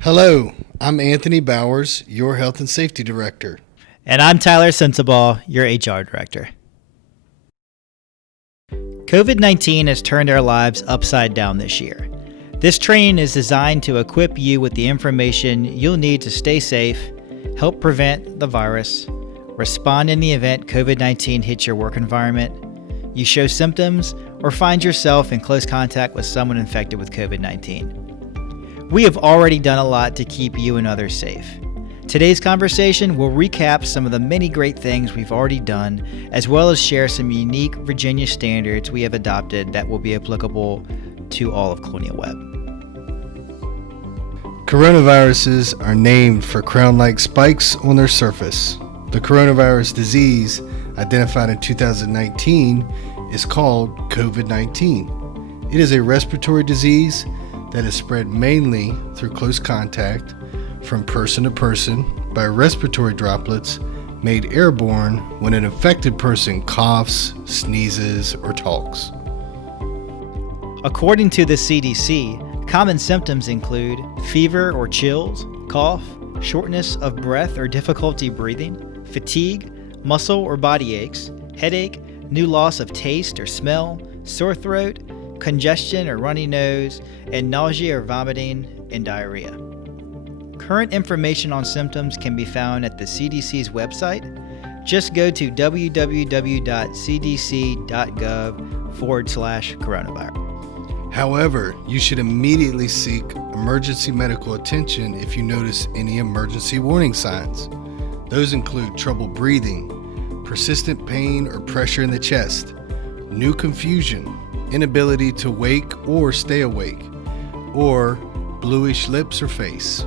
Hello, I'm Anthony Bowers, your Health and Safety Director. And I'm Tyler Sensabaugh, your HR Director. COVID-19 has turned our lives upside down this year. This training is designed to equip you with the information you'll need to stay safe, help prevent the virus, respond in the event COVID-19 hits your work environment, you show symptoms, or find yourself in close contact with someone infected with COVID-19. We have already done a lot to keep you and others safe. Today's conversation will recap some of the many great things we've already done, as well as share some unique Virginia standards we have adopted that will be applicable to all of ColonialWebb. Coronaviruses are named for crown-like spikes on their surface. The coronavirus disease, identified in 2019, is called COVID-19. It is a respiratory disease that is spread mainly through close contact from person to person by respiratory droplets made airborne when an infected person coughs, sneezes, or talks. According to the CDC, common symptoms include fever or chills, cough, shortness of breath or difficulty breathing, fatigue, muscle or body aches, headache, new loss of taste or smell, sore throat, congestion or runny nose, and nausea or vomiting and diarrhea. Current information on symptoms can be found at the CDC's website. Just go to www.cdc.gov/coronavirus. However, you should immediately seek emergency medical attention if you notice any emergency warning signs. Those include trouble breathing, persistent pain or pressure in the chest, new confusion, inability to wake or stay awake, or bluish lips or face.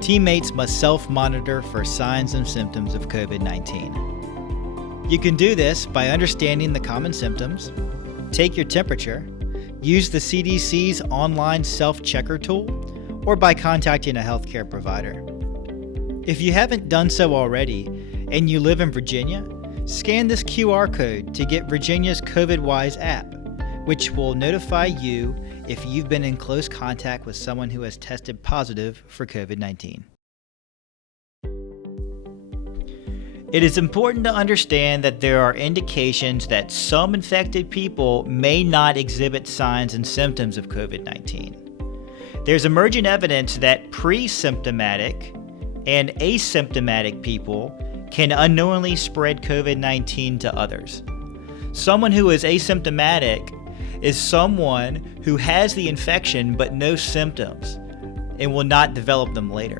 Teammates must self-monitor for signs and symptoms of COVID-19. You can do this by understanding the common symptoms, take your temperature, use the CDC's online self-checker tool, or by contacting a healthcare provider. If you haven't done so already and you live in Virginia, scan this QR code to get Virginia's COVIDwise app, which will notify you if you've been in close contact with someone who has tested positive for COVID-19. It is important to understand that there are indications that some infected people may not exhibit signs and symptoms of COVID-19. There's emerging evidence that pre-symptomatic and asymptomatic people can unknowingly spread COVID-19 to others. Someone who is asymptomatic is someone who has the infection but no symptoms and will not develop them later.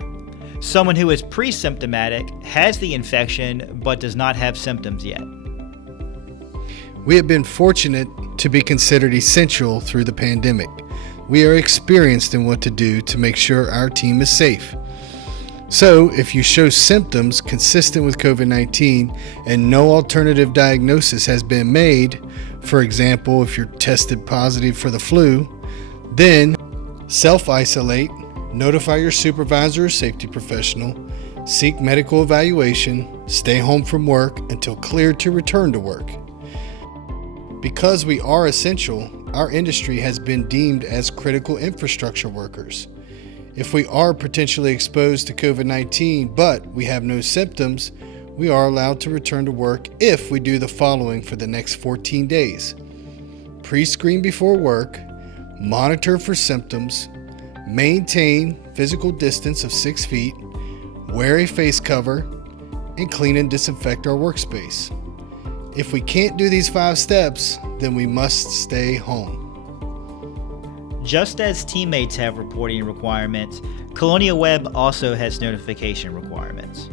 Someone who is pre-symptomatic has the infection but does not have symptoms yet. We have been fortunate to be considered essential through the pandemic. We are experienced in what to do to make sure our team is safe. So, if you show symptoms consistent with COVID-19 and no alternative diagnosis has been made, for example, if you're tested positive for the flu, then self-isolate, notify your supervisor or safety professional, seek medical evaluation, stay home from work until cleared to return to work. Because we are essential, our industry has been deemed as critical infrastructure workers. If we are potentially exposed to COVID-19 but we have no symptoms, we are allowed to return to work if we do the following for the next 14 days. Pre-screen before work, monitor for symptoms, maintain physical distance of 6 feet, wear a face cover, and clean and disinfect our workspace. If we can't do these 5 steps, then we must stay home. Just as teammates have reporting requirements, ColonialWebb also has notification requirements.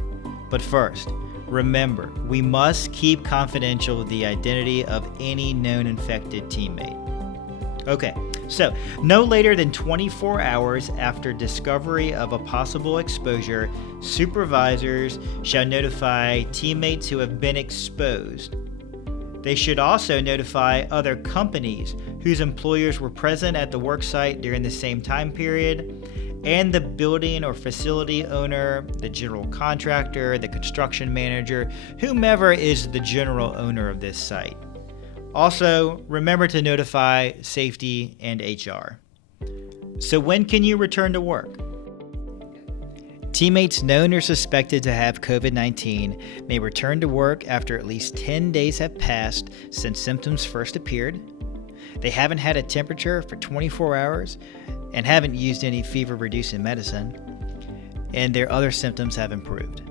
But first, remember, we must keep confidential the identity of any known infected teammate. Okay, so no later than 24 hours after discovery of a possible exposure, supervisors shall notify teammates who have been exposed. They should also notify other companies whose employers were present at the worksite during the same time period, and the building or facility owner, the general contractor, the construction manager, whomever is the general owner of this site. Also, remember to notify safety and HR. So when can you return to work? Teammates known or suspected to have COVID-19 may return to work after at least 10 days have passed since symptoms first appeared. They haven't had a temperature for 24 hours and haven't used any fever-reducing medicine, and their other symptoms have improved.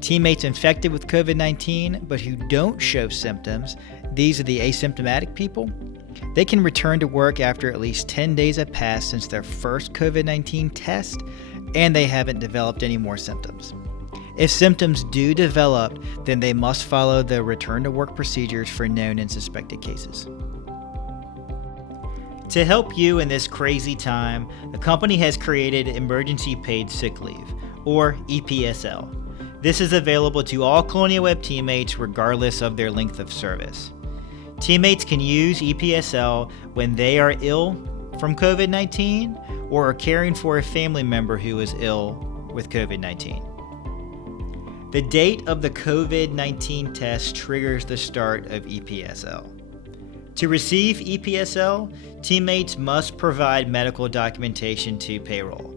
Teammates infected with COVID-19 but who don't show symptoms, these are the asymptomatic people, they can return to work after at least 10 days have passed since their first COVID-19 test and they haven't developed any more symptoms. If symptoms do develop, then they must follow the return to work procedures for known and suspected cases. To help you in this crazy time, the company has created Emergency Paid Sick Leave, or EPSL. This is available to all ColonialWebb teammates regardless of their length of service. Teammates can use EPSL when they are ill from COVID-19 or are caring for a family member who is ill with COVID-19. The date of the COVID-19 test triggers the start of EPSL. To receive EPSL, teammates must provide medical documentation to payroll.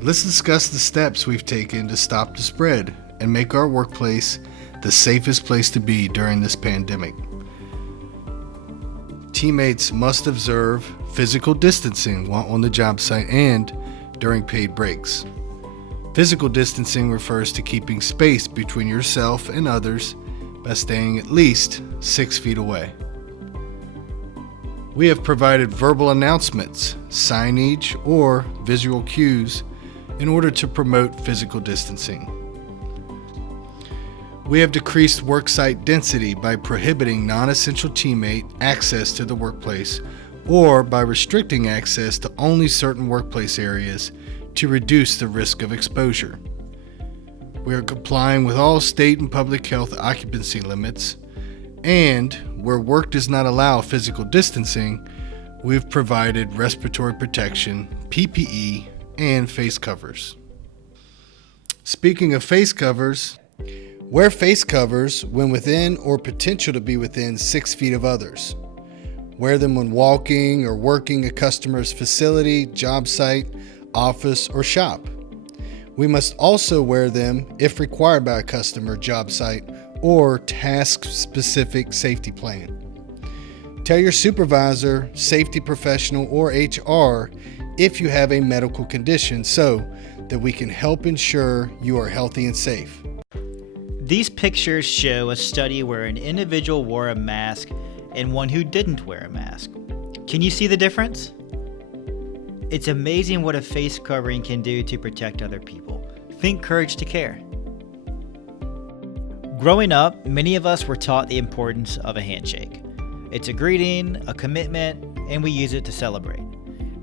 Let's discuss the steps we've taken to stop the spread and make our workplace the safest place to be during this pandemic. Teammates must observe physical distancing while on the job site and during paid breaks. Physical distancing refers to keeping space between yourself and others by staying at least 6 feet away. We have provided verbal announcements, signage, or visual cues in order to promote physical distancing. We have decreased worksite density by prohibiting non-essential teammate access to the workplace or by restricting access to only certain workplace areas to reduce the risk of exposure. We are complying with all state and public health occupancy limits, and where work does not allow physical distancing, we've provided respiratory protection, PPE, and face covers. Speaking of face covers, wear face covers when within or potential to be within 6 feet of others. Wear them when walking or working a customer's facility, job site, office, or shop. We must also wear them if required by a customer, job site, or task-specific safety plan. Tell your supervisor, safety professional, or HR if you have a medical condition so that we can help ensure you are healthy and safe. These pictures show a study where an individual wore a mask and one who didn't wear a mask. Can you see the difference? It's amazing what a face covering can do to protect other people. Think Courage to Care. Growing up, many of us were taught the importance of a handshake. It's a greeting, a commitment, and we use it to celebrate.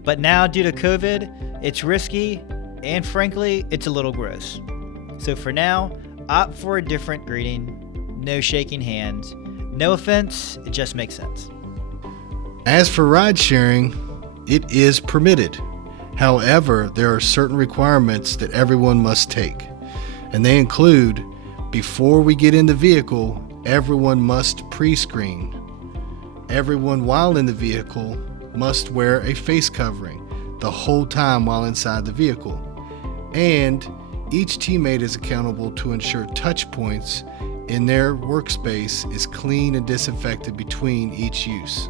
But now, due to COVID, it's risky, and frankly, it's a little gross. So for now, opt for a different greeting, no shaking hands. No offense, it just makes sense. As for ride sharing, it is permitted. However, there are certain requirements that everyone must take, and they include, before we get in the vehicle, everyone must pre-screen. Everyone while in the vehicle must wear a face covering the whole time while inside the vehicle, and each teammate is accountable to ensure touch points in their workspace is clean and disinfected between each use.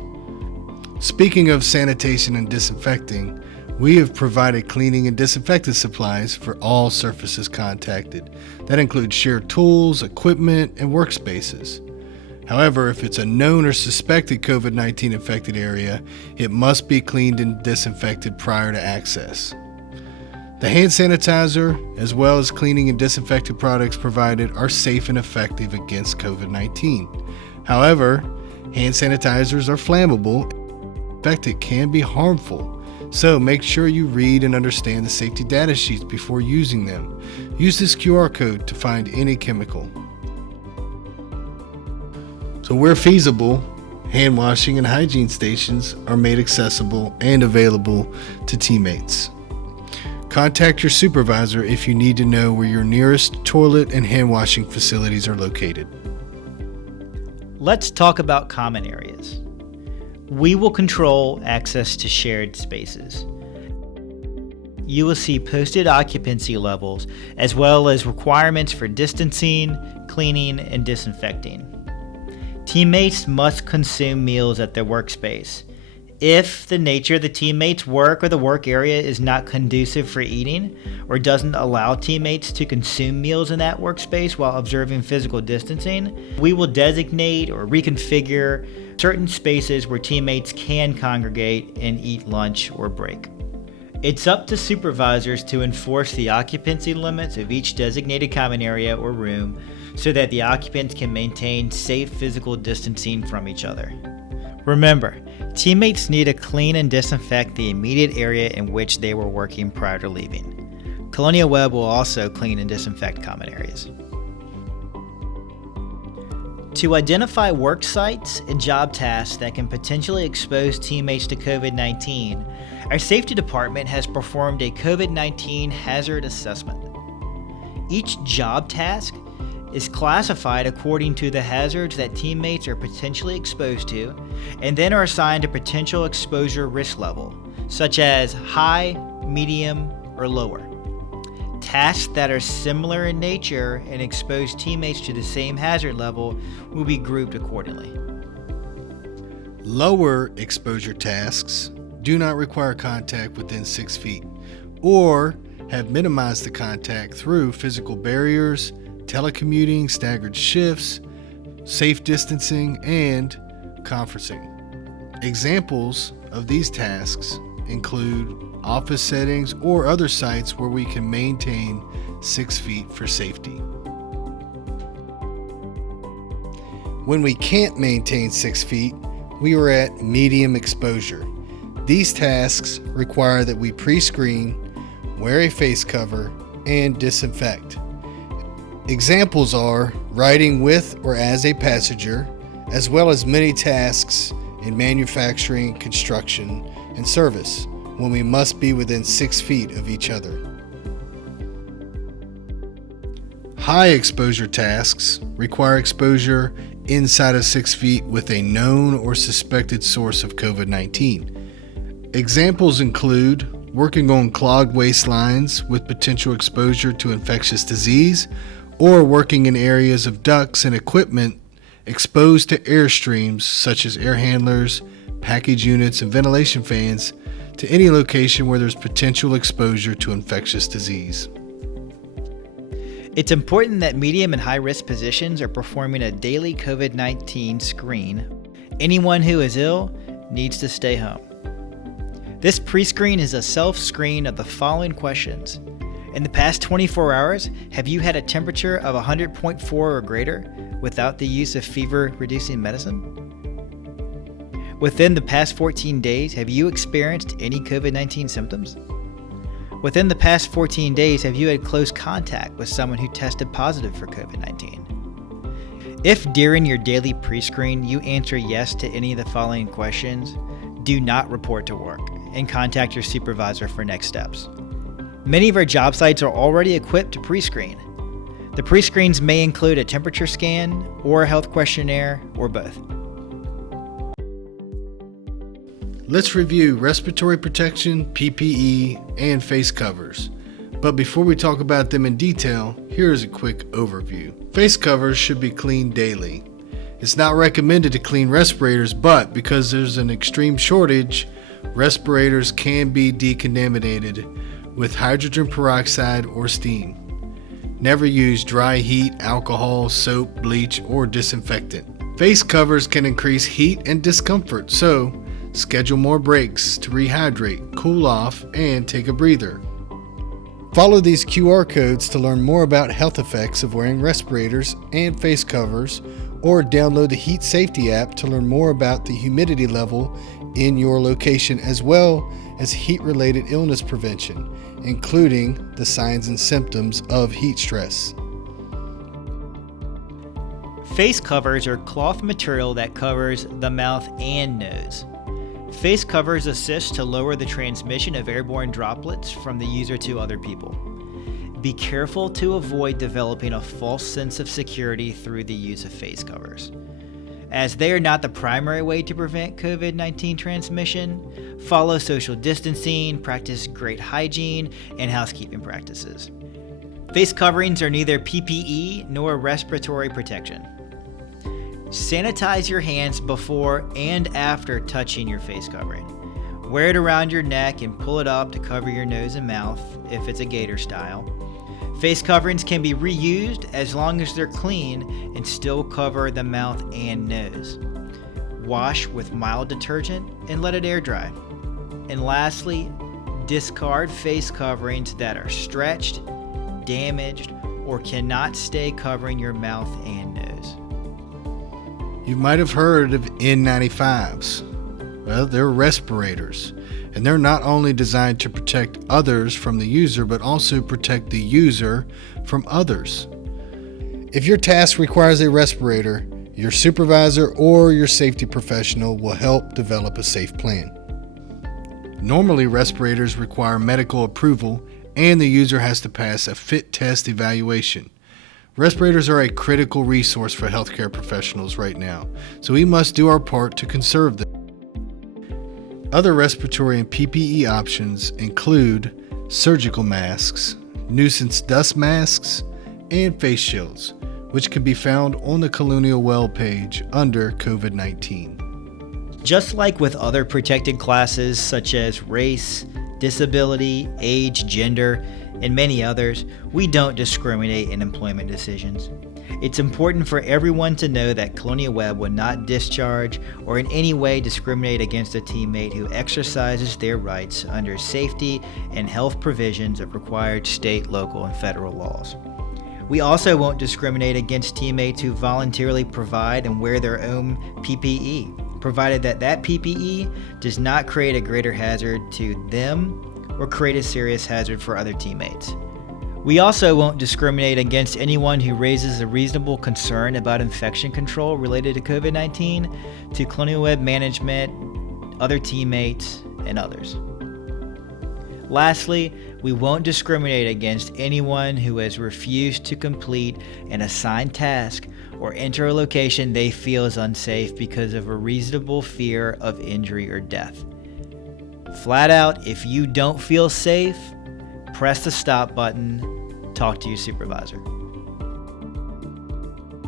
Speaking of sanitation and disinfecting, we have provided cleaning and disinfectant supplies for all surfaces contacted. That includes shared tools, equipment, and workspaces. However, if it's a known or suspected COVID-19 infected area, it must be cleaned and disinfected prior to access. The hand sanitizer, as well as cleaning and disinfectant products provided, are safe and effective against COVID-19. However, hand sanitizers are flammable. In fact, it can be harmful. So make sure you read and understand the safety data sheets before using them. Use this QR code to find any chemical. So where feasible, hand washing and hygiene stations are made accessible and available to teammates. Contact your supervisor if you need to know where your nearest toilet and hand washing facilities are located. Let's talk about common areas. We will control access to shared spaces. You will see posted occupancy levels as well as requirements for distancing, cleaning, and disinfecting. Teammates must consume meals at their workspace. If the nature of the teammates' work or the work area is not conducive for eating or doesn't allow teammates to consume meals in that workspace while observing physical distancing, we will designate or reconfigure certain spaces where teammates can congregate and eat lunch or break. It's up to supervisors to enforce the occupancy limits of each designated common area or room so that the occupants can maintain safe physical distancing from each other. Remember, teammates need to clean and disinfect the immediate area in which they were working prior to leaving. ColonialWebb will also clean and disinfect common areas. To identify work sites and job tasks that can potentially expose teammates to COVID-19, our safety department has performed a COVID-19 hazard assessment. Each job task is classified according to the hazards that teammates are potentially exposed to, and then are assigned a potential exposure risk level, such as high, medium, or lower. Tasks that are similar in nature and expose teammates to the same hazard level will be grouped accordingly. Lower exposure tasks do not require contact within 6 feet or have minimized the contact through physical barriers, telecommuting, staggered shifts, safe distancing, and conferencing. Examples of these tasks include office settings or other sites where we can maintain 6 feet for safety. When we can't maintain 6 feet, we are at medium exposure. These tasks require that we pre-screen, wear a face cover, and disinfect. Examples are riding with or as a passenger, as well as many tasks in manufacturing, construction, and service, when we must be within 6 feet of each other. High exposure tasks require exposure inside of 6 feet with a known or suspected source of COVID-19. Examples include working on clogged waistlines with potential exposure to infectious disease, or working in areas of ducts and equipment exposed to air streams such as air handlers, package units, and ventilation fans to any location where there's potential exposure to infectious disease. It's important that medium and high-risk positions are performing a daily COVID-19 screen. Anyone who is ill needs to stay home. This pre-screen is a self-screen of the following questions. In the past 24 hours, have you had a temperature of 100.4 or greater without the use of fever-reducing medicine? Within the past 14 days, have you experienced any COVID-19 symptoms? Within the past 14 days, have you had close contact with someone who tested positive for COVID-19? If during your daily pre-screen you answer yes to any of the following questions, do not report to work and contact your supervisor for next steps. Many of our job sites are already equipped to pre-screen. The pre-screens may include a temperature scan or a health questionnaire or both. Let's review respiratory protection, PPE, and face covers. But before we talk about them in detail, here is a quick overview. Face covers should be cleaned daily. It's not recommended to clean respirators, but because there's an extreme shortage, respirators can be decontaminated with hydrogen peroxide or steam. Never use dry heat, alcohol, soap, bleach, or disinfectant. Face covers can increase heat and discomfort, so schedule more breaks to rehydrate, cool off, and take a breather. Follow these QR codes to learn more about health effects of wearing respirators and face covers, or download the Heat Safety app to learn more about the humidity level in your location, as well as heat-related illness prevention, including the signs and symptoms of heat stress. Face covers are cloth material that covers the mouth and nose. Face covers assist to lower the transmission of airborne droplets from the user to other people. Be careful to avoid developing a false sense of security through the use of face covers. As they are not the primary way to prevent COVID-19 transmission, follow social distancing, practice great hygiene, and housekeeping practices. Face coverings are neither PPE nor respiratory protection. Sanitize your hands before and after touching your face covering. Wear it around your neck and pull it up to cover your nose and mouth if it's a gator style. Face coverings can be reused as long as they're clean and still cover the mouth and nose. Wash with mild detergent and let it air dry. And lastly, discard face coverings that are stretched, damaged, or cannot stay covering your mouth and nose. You might have heard of N95s. Well, they're respirators, and they're not only designed to protect others from the user, but also protect the user from others. If your task requires a respirator, your supervisor or your safety professional will help develop a safe plan. Normally, respirators require medical approval, and the user has to pass a fit test evaluation. Respirators are a critical resource for healthcare professionals right now, so we must do our part to conserve them. Other respiratory and PPE options include surgical masks, nuisance dust masks, and face shields, which can be found on the ColonialWebb page under COVID-19. Just like with other protected classes such as race, disability, age, gender, and many others, we don't discriminate in employment decisions. It's important for everyone to know that ColonialWebb would not discharge or in any way discriminate against a teammate who exercises their rights under safety and health provisions of required state, local, and federal laws. We also won't discriminate against teammates who voluntarily provide and wear their own PPE, provided that that PPE does not create a greater hazard to them or create a serious hazard for other teammates. We also won't discriminate against anyone who raises a reasonable concern about infection control related to COVID-19 to ColonialWebb management, other teammates, and others. Lastly, we won't discriminate against anyone who has refused to complete an assigned task or enter a location they feel is unsafe because of a reasonable fear of injury or death. Flat out, if you don't feel safe, press the stop button, talk to your supervisor.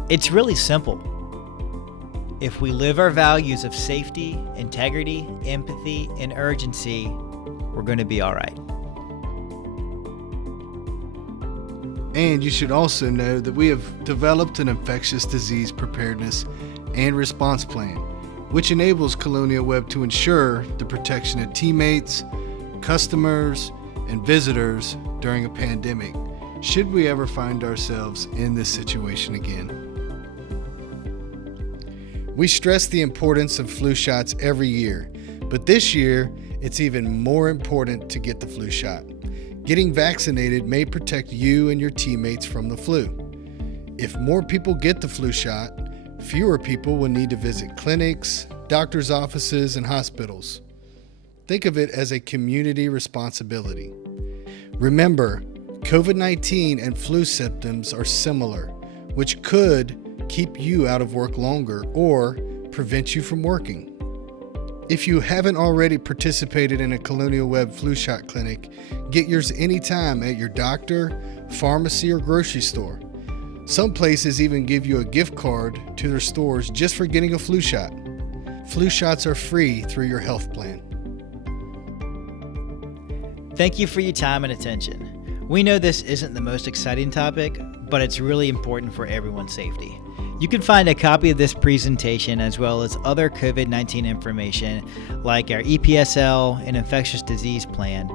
It's really simple. If we live our values of safety, integrity, empathy, and urgency, we're going to be all right. And you should also know that we have developed an infectious disease preparedness and response plan, which enables ColonialWebb to ensure the protection of teammates, customers, and visitors during a pandemic, should we ever find ourselves in this situation again. We stress the importance of flu shots every year, but this year, it's even more important to get the flu shot. Getting vaccinated may protect you and your teammates from the flu. If more people get the flu shot, fewer people will need to visit clinics, doctors' offices, and hospitals. Think of it as a community responsibility. Remember, COVID-19 and flu symptoms are similar, which could keep you out of work longer or prevent you from working. If you haven't already participated in a ColonialWebb flu shot clinic, get yours anytime at your doctor, pharmacy, or grocery store. Some places even give you a gift card to their stores just for getting a flu shot. Flu shots are free through your health plan. Thank you for your time and attention. We know this isn't the most exciting topic, but it's really important for everyone's safety. You can find a copy of this presentation as well as other COVID-19 information like our EPSL and infectious disease plan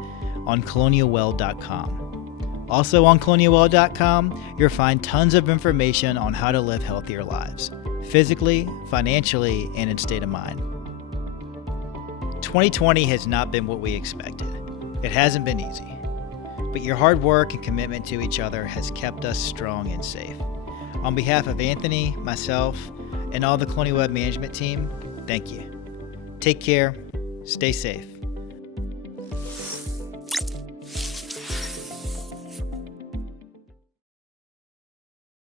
on ColonialWebb.com. Also on ColonialWebb.com, you'll find tons of information on how to live healthier lives, physically, financially, and in state of mind. 2020 has not been what we expected. It hasn't been easy, but your hard work and commitment to each other has kept us strong and safe. On behalf of Anthony, myself, and all the ColonialWebb management team, thank you. Take care, stay safe.